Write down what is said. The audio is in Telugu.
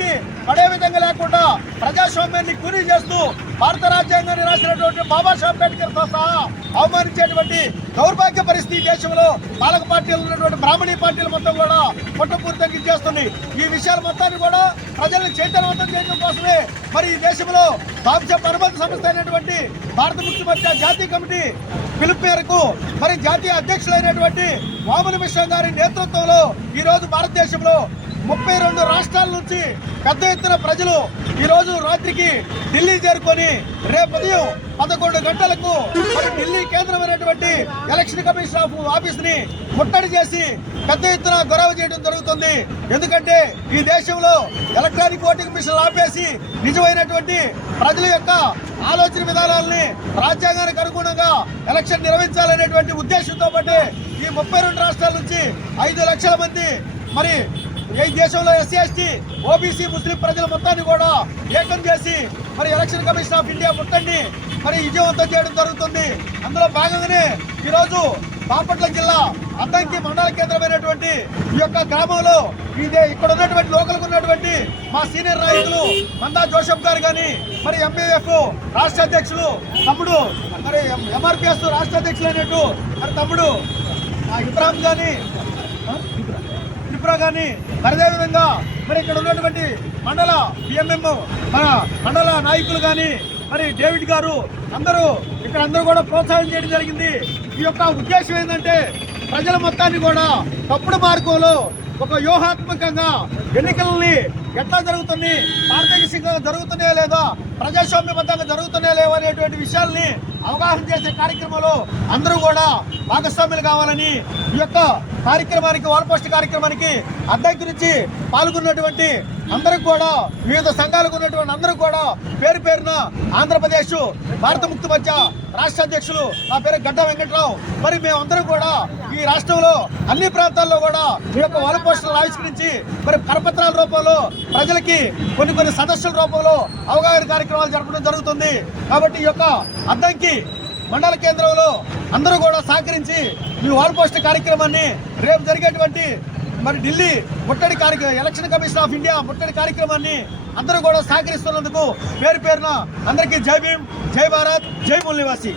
దేశానికి పడే విధంగా లేకుండా ప్రజాస్వామ్యాన్ని కూలీ చేస్తూ భారత రాజ్యాంగాన్ని రాసినటువంటి బాబాసాహెబ్ అంబేద్కర్ సహా అవమానించేటువంటి దౌర్భాగ్య పరిస్థితి దేశంలో పాలక పార్టీలు ఉన్నటువంటి బ్రాహ్మణీ పార్టీలు మొత్తం కూడా పుట్టపూర్తి చేస్తుంది ఈ విషయాల మొత్తాన్ని కూడా ప్రజలను చైతన్యవంతం చేయడం కోసమే మరి ఈ దేశంలో బాబుసాబ్ అనుబంధ సంస్థ అయినటువంటి భారత ముఖ్యమంత్రి జాతీయ కమిటీ పిలుపు మేరకు మరి జాతీయ అధ్యక్షులైనటువంటి వామన మిశ్రా గారి నేతృత్వంలో ఈ రోజు భారతదేశంలో ముప్పై రెండు రాష్ట్రాల నుంచి పెద్ద ఎత్తున ప్రజలు ఈరోజు రాత్రికి ఢిల్లీ చేరుకొని రేపు ఉదయం పదకొండు గంటలకు ఢిల్లీ కేంద్రమైనటువంటి ఎలక్షన్ కమిషన్ ఆఫ్ ఆఫీస్ని ముట్టడి చేసి పెద్ద ఎత్తున గొడవ చేయడం జరుగుతుంది. ఎందుకంటే ఈ దేశంలో ఎలక్ట్రానిక్ ఓటింగ్ మిషన్ ఆపేసి నిజమైనటువంటి ప్రజల యొక్క ఆలోచన విధానాలని రాజ్యాంగానికి అనుగుణంగా ఎలక్షన్ నిర్వహించాలనేటువంటి ఉద్దేశంతో పాటు ఈ ముప్పై రెండు రాష్ట్రాల నుంచి ఐదు లక్షల మంది మరి ఏ దేశంలో ఎస్సీ ఎస్టీ ఓబీసీ ముస్లిం ప్రజల మొత్తాన్ని కూడా ఏకం చేసి మరి ఎలక్షన్ కమిషన్ ఆఫ్ ఇండియా ముట్టండి మరి విజయవంతం చేయడం జరుగుతుంది. అందులో భాగంగానే ఈరోజు బాపట్ల జిల్లా అద్దంకి మండల కేంద్రమైనటువంటి ఈ యొక్క గ్రామంలో ఇదే ఇక్కడ ఉన్నటువంటి లోకల్కు ఉన్నటువంటి మా సీనియర్ నాయకులు మందా జోసఫ్ గారు కానీ మరి ఎంఏఎఫ్ రాష్ట్ర అధ్యక్షులు తమ్ముడు మరి ఎంఆర్పిఎస్ రాష్ట్ర అధ్యక్షులు అయినట్టు మరి తమ్ముడు ఆ ఇబ్రాహిం కానీ త్రిపుర కానీ మరి అదేవిధంగా మరి ఇక్కడ ఉన్నటువంటి మండల పిఎంఎం మన మండల నాయకులు కానీ మరి డేవిడ్ గారు అందరూ ఇక్కడ అందరూ కూడా ప్రోత్సాహం చేయడం జరిగింది. ఈ యొక్క ఉద్దేశం ఏంటంటే ప్రజల మొత్తాన్ని కూడా తప్పుడు మార్గంలో ఒక వ్యూహాత్మకంగా ఎన్నికలని ఎట్లా జరుగుతుంది పారదర్శకంగా జరుగుతున్నాయా లేదా? ప్రజాస్వామ్యబద్ధంగా జరుగుతున్నాయా లేవో అనేటువంటి విషయాల్ని అవగాహన చేసే కార్యక్రమంలో అందరూ కూడా భాగస్వాములు కావాలని ఈ యొక్క కార్యక్రమానికి వాల్పోస్ట్ కార్యక్రమానికి అద్దె గురించి పాల్గొన్నటువంటి అందరికి కూడా వివిధ సంఘాలకు ఉన్నటువంటి అందరూ కూడా పేరు ఆంధ్రప్రదేశ్ భారత ముక్తి మధ్య రాష్ట్ర అధ్యక్షులు నా పేరు గడ్డ వెంకట్రావు. మరి మేమందరం కూడా ఈ రాష్ట్రంలో అన్ని ప్రాంతాల్లో కూడా ఈ యొక్క వాల్ పోస్టర్లు ఆవిష్కరించి మరి కరపత్రాల రూపంలో ప్రజలకి కొన్ని కొన్ని సదస్సుల రూపంలో అవగాహన కార్యక్రమాలు జరపడం జరుగుతుంది. కాబట్టి ఈ యొక్క అద్దంకి మండల కేంద్రంలో అందరూ కూడా సహకరించి ఈ వాల్ పోస్టర్ కార్యక్రమాన్ని రేపు జరిగేటువంటి మరి ఢిల్లీ ముట్టడి కార్యక్రమం ఎలక్షన్ కమిషన్ ఆఫ్ ఇండియా ముట్టడి కార్యక్రమాన్ని అందరూ కూడా సహకరిస్తున్నందుకు పేరు పేరున అందరికీ జై భీమ్ జై భారత్ జై మూల్ నివాసి